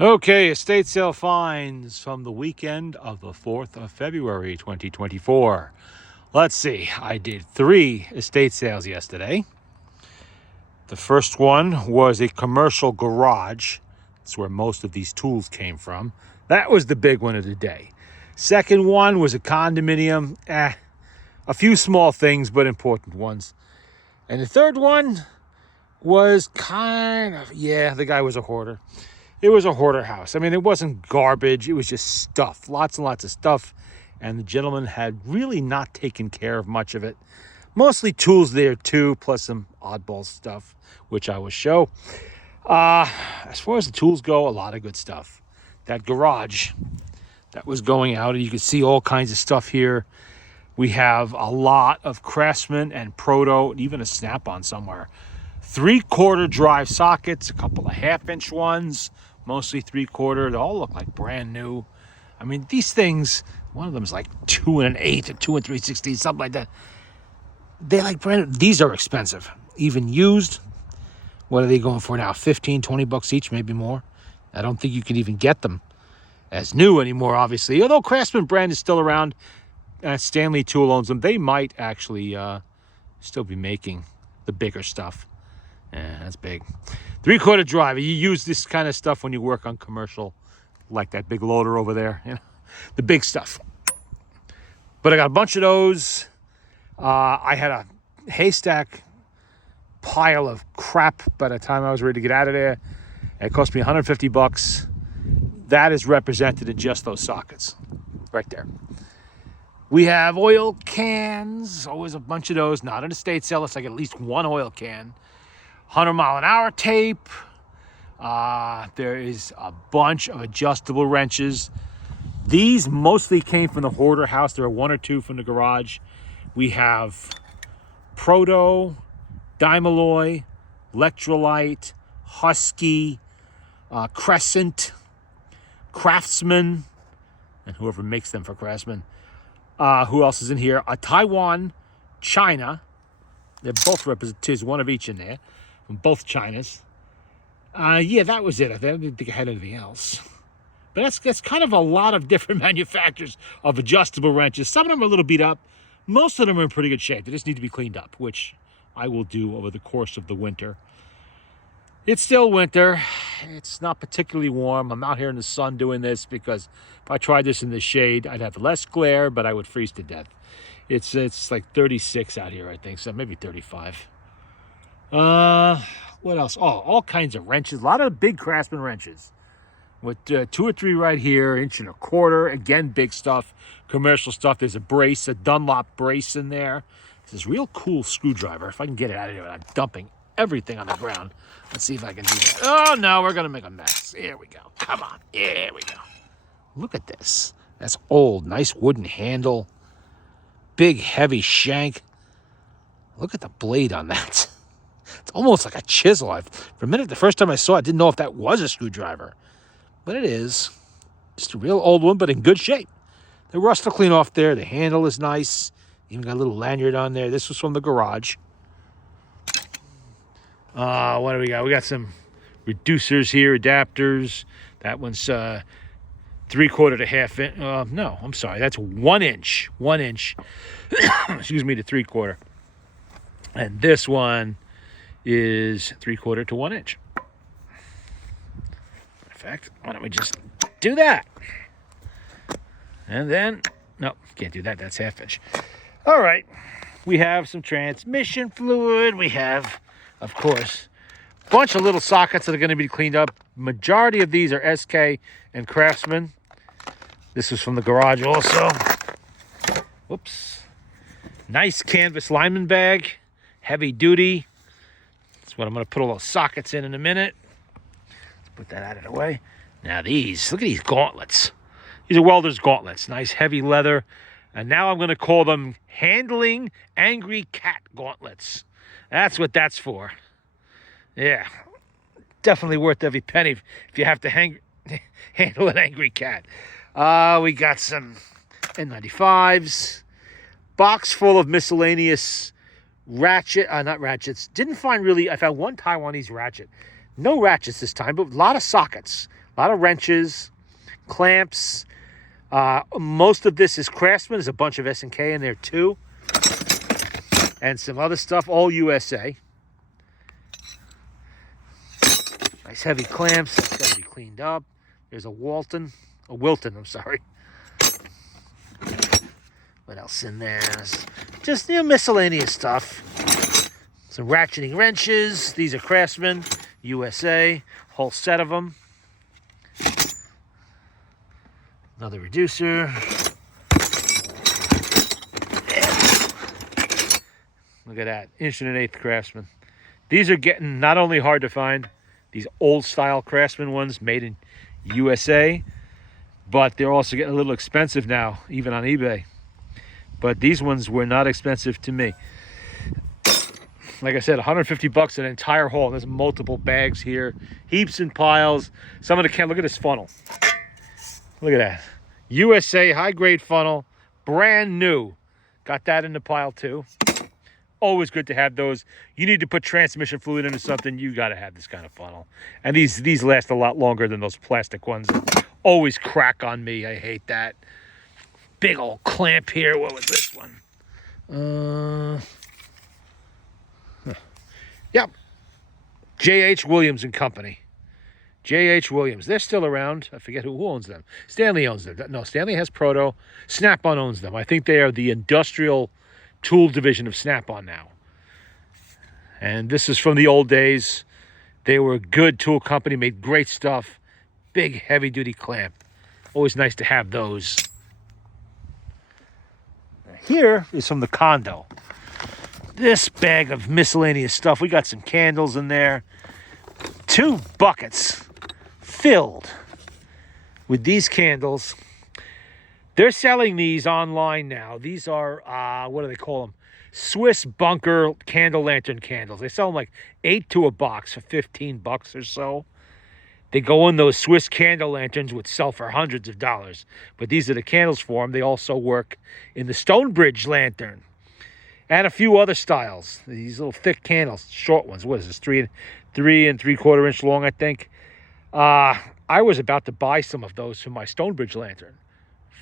Okay, estate sale finds from the weekend of the 4th of February, 2024. Let's see, I did 3 estate sales yesterday. The first one was a commercial garage. That's where most of these tools came from. That was the big one of the day. Second one was a condominium. A few small things, but important ones. And the third one was the guy was a hoarder. It was a hoarder house. I mean, it wasn't garbage. It was just stuff, lots and lots of stuff. And the gentleman had really not taken care of much of it. Mostly tools there too, plus some oddball stuff, which I will show. As far as the tools go, a lot of good stuff. That garage that was going out, and you can see all kinds of stuff here. We have a lot of Craftsman and Proto, and even a Snap-on somewhere. 3/4 drive sockets, a couple of 1/2-inch ones, mostly 3/4. They all look like brand new. I mean, these things, one of them is like 2 1/8 or 2 3/16, something like that. They're like brand new. These are expensive, even used. What are they going for now? 15, 20 bucks each, maybe more. I don't think you can even get them as new anymore, obviously. Although Craftsman brand is still around, Stanley Tool owns them. They might actually still be making the bigger stuff. Yeah, that's big. 3/4 drive. You use this kind of stuff when you work on commercial, like that big loader over there, the big stuff. But I got a bunch of those. I had a haystack pile of crap by the time I was ready to get out of there. It cost me 150 bucks. That is represented in just those sockets right there. We have oil cans, always a bunch of those. Not an estate sale, it's like at least one oil can. 100-mile-an-hour tape. There is a bunch of adjustable wrenches. These mostly came from the hoarder house. There are 1 or 2 from the garage. We have Proto, Dymaloy, Electrolyte, Husky, Crescent, Craftsman, and whoever makes them for Craftsman. Who else is in here? Taiwan, China. They're both representatives, one of each in there, from both Chinas. Yeah, that was it. I didn't think I had anything else. But that's kind of a lot of different manufacturers of adjustable wrenches. Some of them are a little beat up. Most of them are in pretty good shape. They just need to be cleaned up, which I will do over the course of the winter. It's still winter. It's not particularly warm. I'm out here in the sun doing this because if I tried this in the shade, I'd have less glare, but I would freeze to death. It's like 36 out here, I think, so maybe 35. What else? Oh, all kinds of wrenches. A lot of big Craftsman wrenches. With 2 or 3 right here, 1 1/4 inch. Again, big stuff, commercial stuff. There's a brace, a Dunlop brace in there. This real cool screwdriver. If I can get it out of here without dumping everything on the ground. Let's see if I can do that. Oh, no, we're going to make a mess. Here we go. Come on. Here we go. Look at this. That's old. Nice wooden handle. Big, heavy shank. Look at the blade on that. It's almost like a chisel. For a minute, the first time I saw it, I didn't know if that was a screwdriver. But it is. Just a real old one, but in good shape. The rust will clean off there. The handle is nice. Even got a little lanyard on there. This was from the garage. What do we got? We got some reducers here, adapters. That one's 3/4 to 1/2 inch. No, I'm sorry. That's 1 inch. 1 inch. Excuse me, to 3/4. And this one is 3/4 to 1 inch. In fact, why don't we just do that? And then, no, can't do that. That's 1/2 inch. All right. We have some transmission fluid. We have, of course, a bunch of little sockets that are going to be cleaned up. Majority of these are SK and Craftsman. This was from the garage also. Whoops. Nice canvas lineman bag. Heavy duty. That's what I'm going to put all those sockets in a minute. Let's put that out of the way. Now these, look at these gauntlets. These are welder's gauntlets. Nice heavy leather. And now I'm going to call them handling angry cat gauntlets. That's what that's for. Yeah. Definitely worth every penny if you have to handle an angry cat. We got some N95s. Box full of miscellaneous not ratchets. Didn't find really, I found one Taiwanese ratchet. No ratchets this time, but a lot of sockets. A lot of wrenches, clamps. Most of this is Craftsman. There's a bunch of S&K in there too. And some other stuff, all USA. Nice heavy clamps. It's got to be cleaned up. There's a Wilton, I'm sorry. What else in there? Just, miscellaneous stuff. Some ratcheting wrenches. These are Craftsman, USA. Whole set of them. Another reducer. Look at that. 1 1/8" Craftsman. These are getting not only hard to find, these old style Craftsman ones made in USA, but they're also getting a little expensive now, even on eBay. But these ones were not expensive to me. Like I said, $150 an entire haul. There's multiple bags here, heaps and piles. Some of the can. Look at this funnel. Look at that. USA high-grade funnel, brand new. Got that in the pile too. Always good to have those. You need to put transmission fluid into something, you got to have this kind of funnel. And these last a lot longer than those plastic ones. Always crack on me. I hate that. Big old clamp here. What was this one? Yep. J.H. Williams and Company. J.H. Williams. They're still around. I forget who owns them. Stanley owns them. No, Stanley has Proto. Snap-on owns them. I think they are the industrial tool division of Snap-on now. And this is from the old days. They were a good tool company, made great stuff. Big, heavy-duty clamp. Always nice to have those. Here is from the condo. This bag of miscellaneous stuff. We got some candles in there. 2 buckets filled with these candles. They're selling these online now. These are, what do they call them? Swiss bunker candle lantern candles. They sell them like 8 to a box for $15 or so. They go in those Swiss candle lanterns, which sell for hundreds of dollars. But these are the candles for them. They also work in the Stonebridge lantern. And a few other styles. These little thick candles, short ones. What is this? 3 3/4 inch long, I think. I was about to buy some of those for my Stonebridge lantern.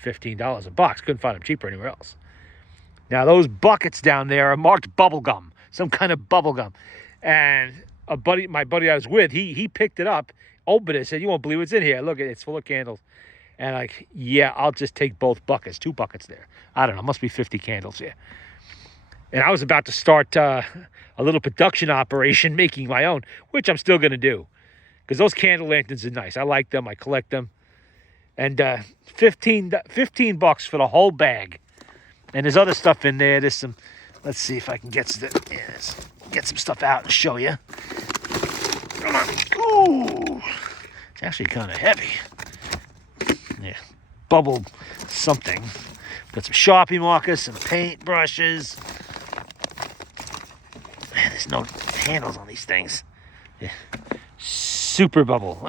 $15 a box. Couldn't find them cheaper anywhere else. Now, those buckets down there are marked bubblegum. Some kind of bubblegum. And my buddy I was with, he picked it up, opened it, said, "You won't believe what's in here. Look, it's full of candles." And like, yeah, I'll just take both buckets. 2 buckets there. I don't know. Must be 50 candles here. And I was about to start a little production operation making my own, which I'm still going to do. Because those candle lanterns are nice. I like them. I collect them. And $15 for the whole bag. And there's other stuff in there. There's some, let's see if I can get some stuff out and show you. Come on. Ooh. It's actually kind of heavy. Yeah. Bubble something. Got some Sharpie markers, some paint brushes. Man, there's no handles on these things. Yeah. Super bubble.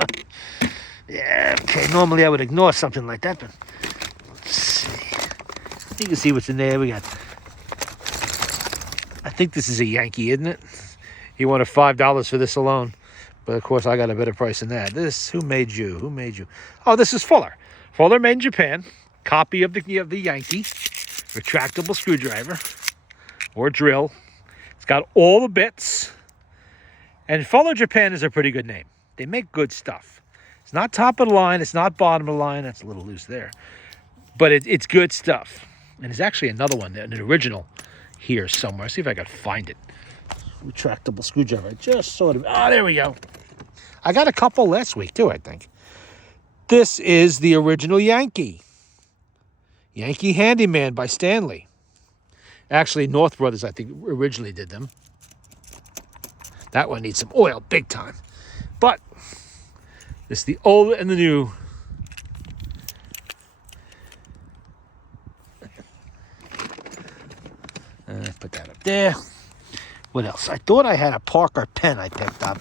Yeah, okay. Normally I would ignore something like that, but let's see. You can see what's in there. We got, I think this is a Yankee, isn't it? He wanted $5 for this alone. But of course I got a better price than that. Who made you? Oh, this is Fuller. Fuller made in Japan. Copy of the Yankee. Retractable screwdriver. Or drill. It's got all the bits. And Fuller Japan is a pretty good name. They make good stuff. It's not top of the line. It's not bottom of the line. That's a little loose there. But it's good stuff. And there's actually another one, an original here somewhere. See if I can find it. Retractable screwdriver. Just sort of. Oh, there we go. I got a couple last week too, I think. This is the original Yankee. Yankee Handyman by Stanley. Actually, North Brothers, I think, originally did them. That one needs some oil, big time. But this is the old and the new. Put that up there. What else? I thought I had a Parker pen I picked up.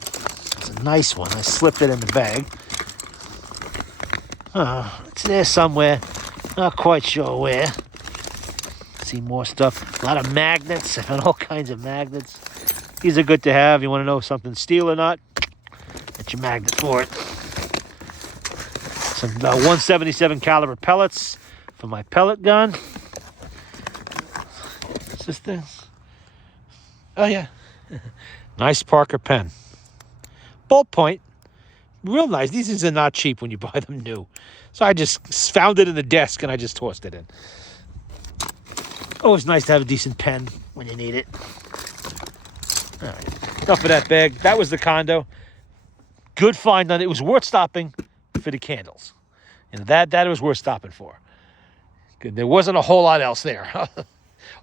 It's a nice one. I slipped it in the bag. It's there somewhere. Not quite sure where. See more stuff. A lot of magnets. I found all kinds of magnets. These are good to have. You want to know if something's steel or not? Get your magnet for it. Some 177 caliber pellets for my pellet gun. What's this thing? Oh, yeah. Nice Parker pen. Ballpoint. Real nice. These things are not cheap when you buy them new. So I just found it in the desk and I just tossed it in. Always nice to have a decent pen when you need it. All right. Enough of that bag. That was the condo. Good find on it. It was worth stopping for the candles. And that it was worth stopping for. Good. There wasn't a whole lot else there.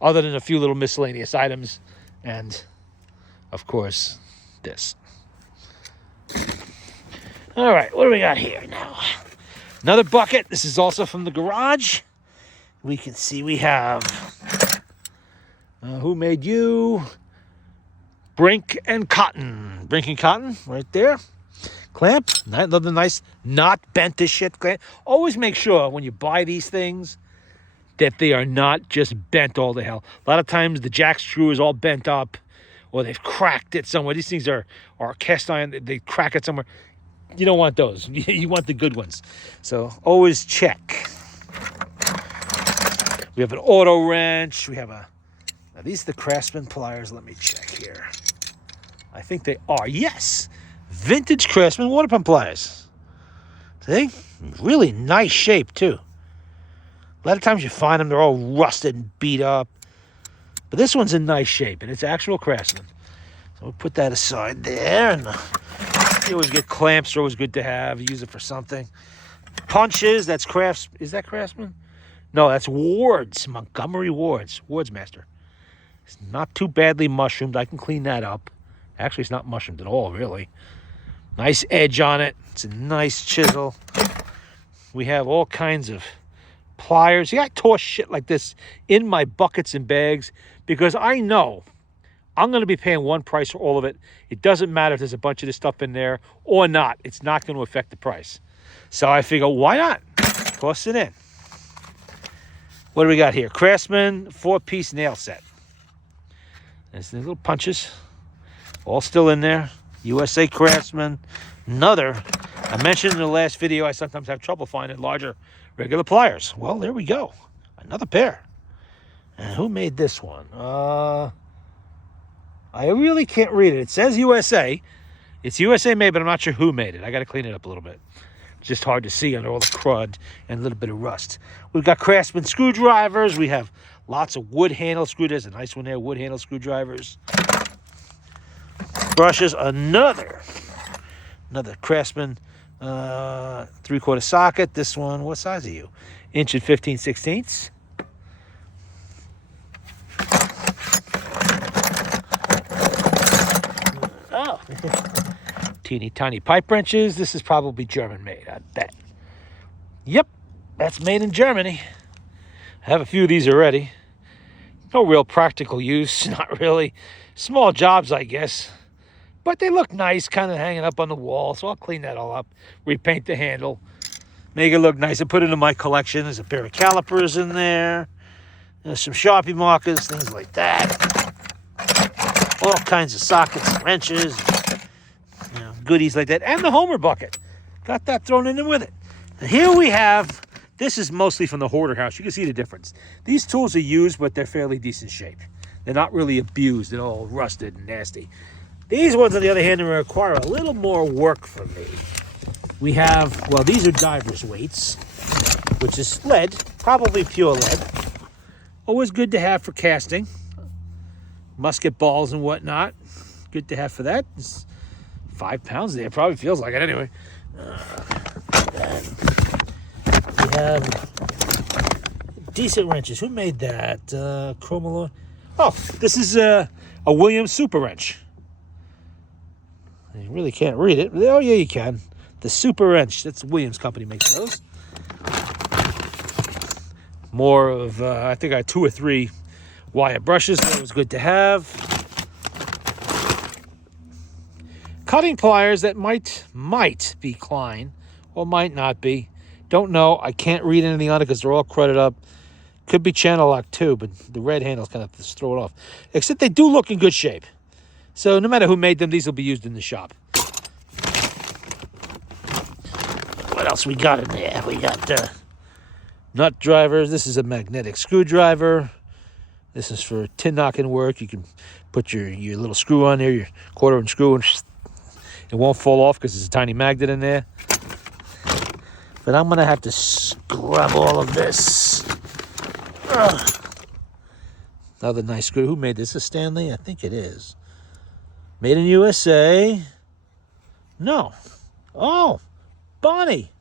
Other than a few little miscellaneous items. And, of course, this. All right. What do we got here now? Another bucket. This is also from the garage. We can see we have... who made you? Brink and Cotton. Brink and Cotton, right there. Clamp. Another nice, not bent as shit clamp. Always make sure when you buy these things that they are not just bent all to hell. A lot of times the jack screw is all bent up or they've cracked it somewhere. These things are cast iron. They crack it somewhere. You don't want those. You want the good ones. So always check. We have an auto wrench. We have now these are the Craftsman pliers. Let me check here. I think they are. Yes. Vintage Craftsman water pump pliers. See? Really nice shape, too. A lot of times you find them, they're all rusted and beat up. But this one's in nice shape, and it's actual Craftsman. So we'll put that aside there. And you always get clamps. They're always good to have. Use it for something. Punches. That's Is that Craftsman? No, that's Ward's. Montgomery Ward's. Ward's Master. It's not too badly mushroomed. I can clean that up. Actually, it's not mushroomed at all, really. Nice edge on it. It's a nice chisel. We have all kinds of pliers. See, I toss shit like this in my buckets and bags because I know I'm going to be paying one price for all of it. It doesn't matter if there's a bunch of this stuff in there or not. It's not going to affect the price. So I figure, why not? Toss it in. What do we got here? Craftsman 4-piece nail set. There's the little punches. All still in there. USA Craftsman. Another. I mentioned in the last video I sometimes have trouble finding larger regular pliers. Well, there we go. Another pair. And who made this one? I really can't read it. It says USA. It's USA made, but I'm not sure who made it. I got to clean it up a little bit. It's just hard to see under all the crud and a little bit of rust. We've got Craftsman screwdrivers. We have lots of wood handle screwdrivers. A nice one there, wood handle screwdrivers. Brushes. Another Craftsman 3/4 socket. This one, what size are you? 1 15/16. Oh. Teeny tiny pipe wrenches. This is probably German made, I bet. Yep, that's made in Germany. I have a few of these already. No real practical use, not really. Small jobs, I guess. But they look nice, kind of hanging up on the wall. So I'll clean that all up, repaint the handle, make it look nice, and put it in my collection. There's a pair of calipers in there. There's some Sharpie markers, things like that. All kinds of sockets and wrenches. Goodies like that. And the Homer bucket. Got that thrown in there with it. And here we have, this is mostly from the hoarder house. You can see the difference. These tools are used, but they're fairly decent shape. They're not really abused. They're all rusted and nasty. These ones, on the other hand, require a little more work from me. We have, well, these are diver's weights, which is lead, probably pure lead. Always good to have for casting. Musket balls and whatnot. Good to have for that. It's 5 pounds there. It probably feels like it anyway. We have decent wrenches. Who made that? Chromaloy. Oh, this is a Williams Super Wrench. You really can't read it. Oh, yeah, you can. The Super Wrench. That's the Williams company makes those. More of, I think I had 2 or 3 wire brushes. That was good to have. Cutting pliers that might be Klein or might not be. Don't know. I can't read anything on it because they're all crudded up. Could be channel lock too, but the red handles kind of just throw it off. Except they do look in good shape. So no matter who made them, these will be used in the shop. what else we got in there? We got nut drivers. This is a magnetic screwdriver. This is for tin knocking work. You can put your little screw on there, your quarter-inch screw, and it won't fall off because there's a tiny magnet in there. But I'm going to have to scrub all of this. Ugh. Another nice screw. Who made this? A Stanley? I think it is. Made in USA. No. Oh, Bonnie.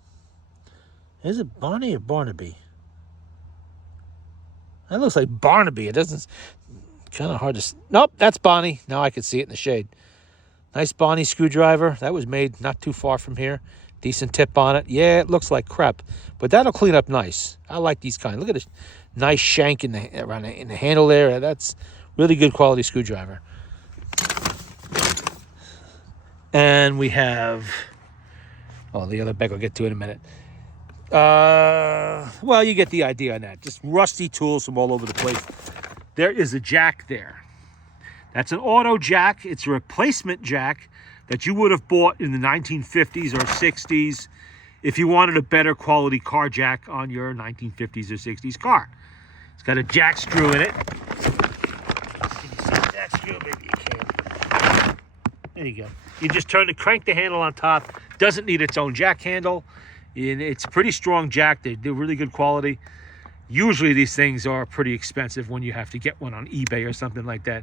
Is it Bonnie or Barnaby? That looks like Barnaby. It doesn't... Kind of hard to... Nope, that's Bonnie. Now I can see it in the shade. Nice Bonnie screwdriver. That was made not too far from here. Decent tip on it. Yeah, it looks like crap, but that'll clean up nice. I like these kind. Look at this nice shank in the handle there. That's really good quality screwdriver. And we have... Oh, the other bag I'll get to in a minute. Well, you get the idea on that. Just rusty tools from all over the place. There is a jack there. That's an auto jack. It's a replacement jack that you would have bought in the 1950s or 60s if you wanted a better quality car jack on your 1950s or 60s car. It's got a jack screw in it. Can you see the jack screw? Maybe you can. There you go. You just crank the handle on top. Doesn't need its own jack handle. And it's a pretty strong jack. They're really good quality. Usually these things are pretty expensive when you have to get one on eBay or something like that.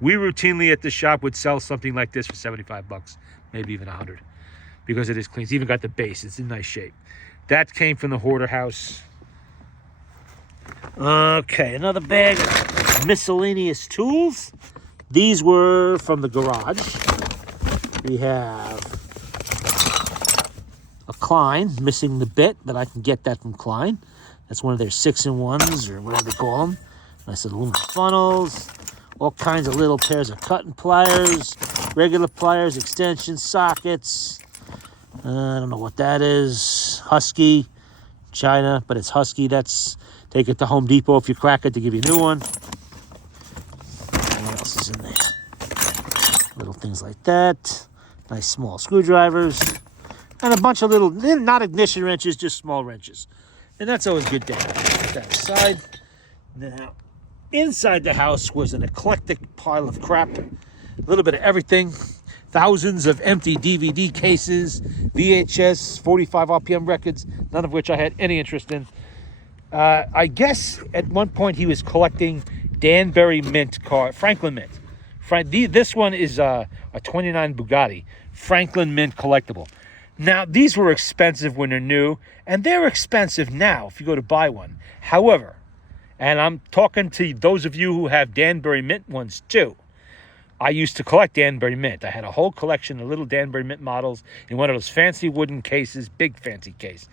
We routinely at the shop would sell something like this for 75 bucks, maybe even 100, because it is clean. It's even got the base. It's in nice shape. That came from the Hoarder house. Okay, another bag of miscellaneous tools. These were from the garage. We have a Klein, missing the bit, but I can get that from Klein. That's one of their 6-in-1s or whatever they call them. Nice little aluminum funnels. All kinds of little pairs of cutting pliers, regular pliers, extensions, sockets. I don't know what that is. Husky, China, but it's Husky. Take it to Home Depot if you crack it to give you a new one. What else is in there? Little things like that. Nice small screwdrivers. And a bunch of little, not ignition wrenches, just small wrenches. And that's always good to have. Put that aside. Now, inside the house was an eclectic pile of crap. A little bit of everything. Thousands of empty DVD cases, VHS, 45 RPM records, none of which I had any interest in. I guess at one point he was collecting Danbury Mint car, Franklin Mint. This one is a 29 Bugatti, Franklin Mint collectible. Now, these were expensive when they're new, and they're expensive now if you go to buy one. However, and I'm talking to those of you who have Danbury Mint ones too. I used to collect Danbury Mint. I had a whole collection of little Danbury Mint models in one of those fancy wooden cases, big fancy case.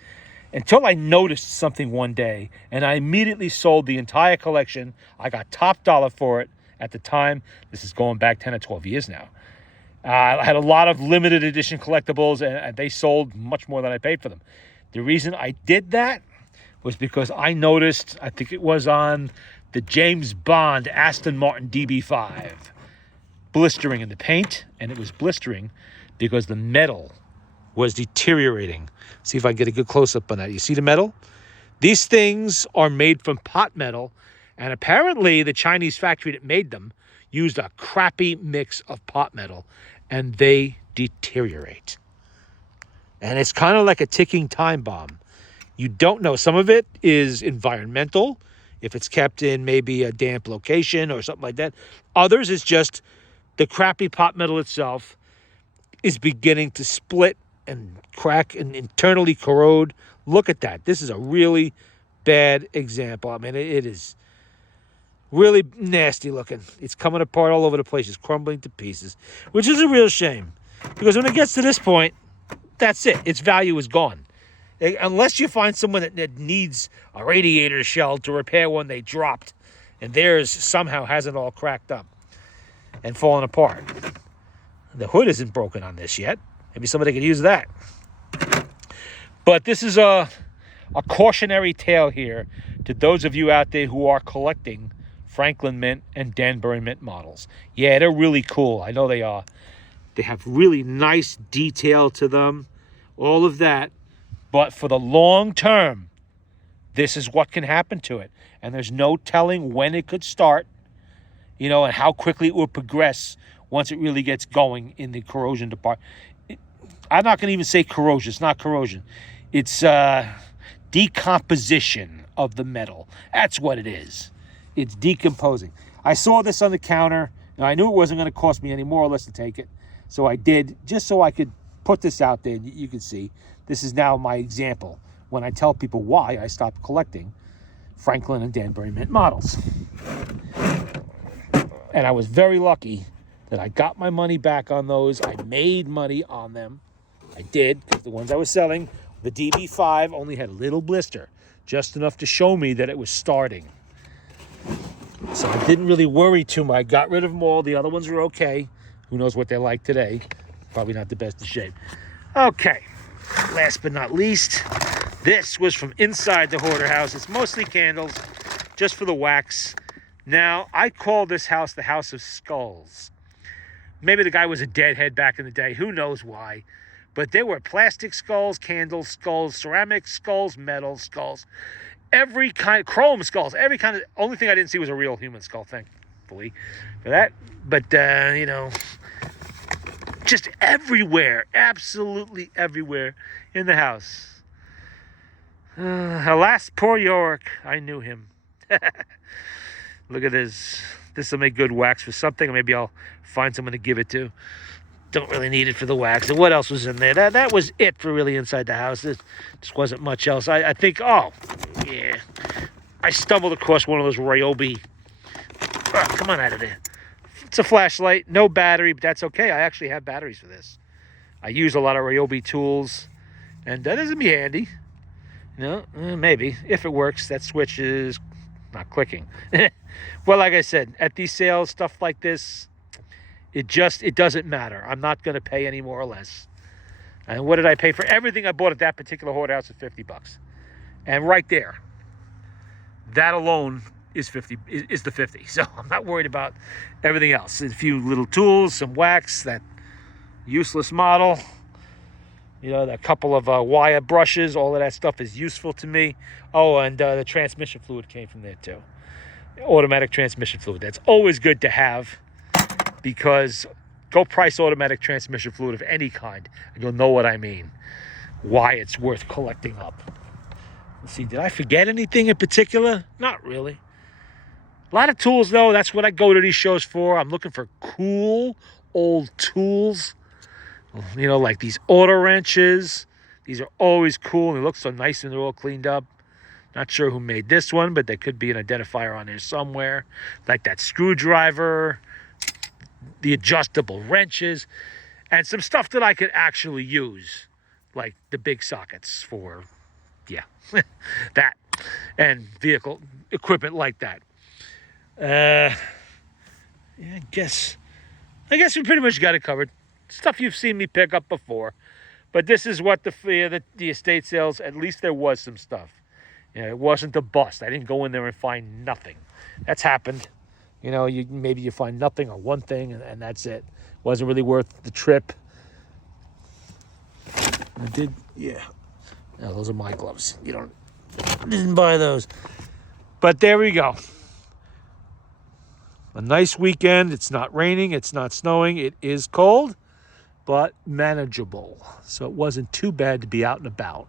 Until I noticed something one day, and I immediately sold the entire collection. I got top dollar for it at the time. This is going back 10 or 12 years now. I had a lot of limited edition collectibles, and they sold much more than I paid for them. The reason I did that was because I noticed, I think it was on the James Bond Aston Martin DB5, blistering in the paint, and it was blistering because the metal was deteriorating. See if I can get a good close-up on that. You see the metal? These things are made from pot metal, and apparently the Chinese factory that made them used a crappy mix of pot metal, and they deteriorate. And it's kind of like a ticking time bomb. You don't know. Some of it is environmental, if it's kept in maybe a damp location or something like that. Others is just the crappy pot metal itself is beginning to split and crack and internally corrode. Look at that. This is a really bad example. I mean, it is really nasty looking. It's coming apart all over the place. It's crumbling to pieces, which is a real shame. Because when it gets to this point, that's it. Its value is gone. Unless you find someone that needs a radiator shell to repair one they dropped, and theirs somehow hasn't all cracked up and fallen apart. The hood isn't broken on this yet. Maybe somebody could use that. But this is a cautionary tale here to those of you out there who are collecting Franklin Mint and Danbury Mint models. Yeah, they're really cool. I know they are. They have really nice detail to them. All of that. But for the long term, this is what can happen to it. And there's no telling when it could start, you know, and how quickly it will progress once it really gets going in the corrosion department. I'm not going to even say corrosion. It's not corrosion. It's decomposition of the metal. That's what it is. It's decomposing. I saw this on the counter, and I knew it wasn't going to cost me any more or less to take it. So I did, just so I could put this out there. You can see, this is now my example when I tell people why I stopped collecting Franklin and Danbury Mint models. And I was very lucky that I got my money back on those. I made money on them. I did, because the ones I was selling, the DB5 only had a little blister, just enough to show me that it was starting. So I didn't really worry too much. I got rid of them all. The other ones were okay. Who knows what they're like today. Probably not the best of shape. Okay, last but not least, this was from inside the hoarder house. It's mostly candles, just for the wax. Now, I call this house the House of Skulls. Maybe the guy was a deadhead back in the day. Who knows why? But there were plastic skulls, candle skulls, ceramic skulls, metal skulls, every kind, chrome skulls, every kind of. Only thing I didn't see was a real human skull, thankfully, for that. But, you know, just everywhere, absolutely everywhere in the house. Alas, poor York, I knew him. Look at this. This will make good wax for something, or maybe I'll find someone to give it to. Don't really need it for the wax. And what else was in there? That was it for really inside the house. There just wasn't much else. I think, oh, yeah. I stumbled across one of those Ryobi. Oh, come on out of there. It's a flashlight, no battery, but that's okay. I actually have batteries for this. I use a lot of Ryobi tools, and that isn't me handy. You know, maybe. If it works, that switch is not clicking. Well, like I said, at these sales, stuff like this, it doesn't matter. I'm not going to pay any more or less. And what did I pay for everything I bought at that particular hoarder house? At $50. And right there, that alone is the 50. So I'm not worried about everything else. A few little tools, some wax, that useless model, you know, a couple of wire brushes, all of that stuff is useful to me. Oh, and the transmission fluid came from there too. Automatic transmission fluid. That's always good to have, because go price automatic transmission fluid of any kind, and you'll know what I mean. Why it's worth collecting up. Let's see, did I forget anything in particular? Not really. A lot of tools, though. That's what I go to these shows for. I'm looking for cool old tools. You know, like these auto wrenches. These are always cool. They look so nice when they're all cleaned up. Not sure who made this one, but there could be an identifier on there somewhere. Like that screwdriver, the adjustable wrenches, and some stuff that I could actually use, like the big sockets for, yeah, that, and vehicle equipment like that. Yeah, I guess we pretty much got it covered. Stuff you've seen me pick up before, but this is what the estate sales. At least there was some stuff. You know, it wasn't a bust. I didn't go in there and find nothing. That's happened. You know, maybe you find nothing or one thing, and that's it. Wasn't really worth the trip. I did, yeah. No, those are my gloves. Didn't buy those. But there we go. A nice weekend. It's not raining. It's not snowing. It is cold, but manageable. So it wasn't too bad to be out and about.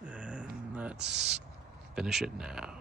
And let's finish it now.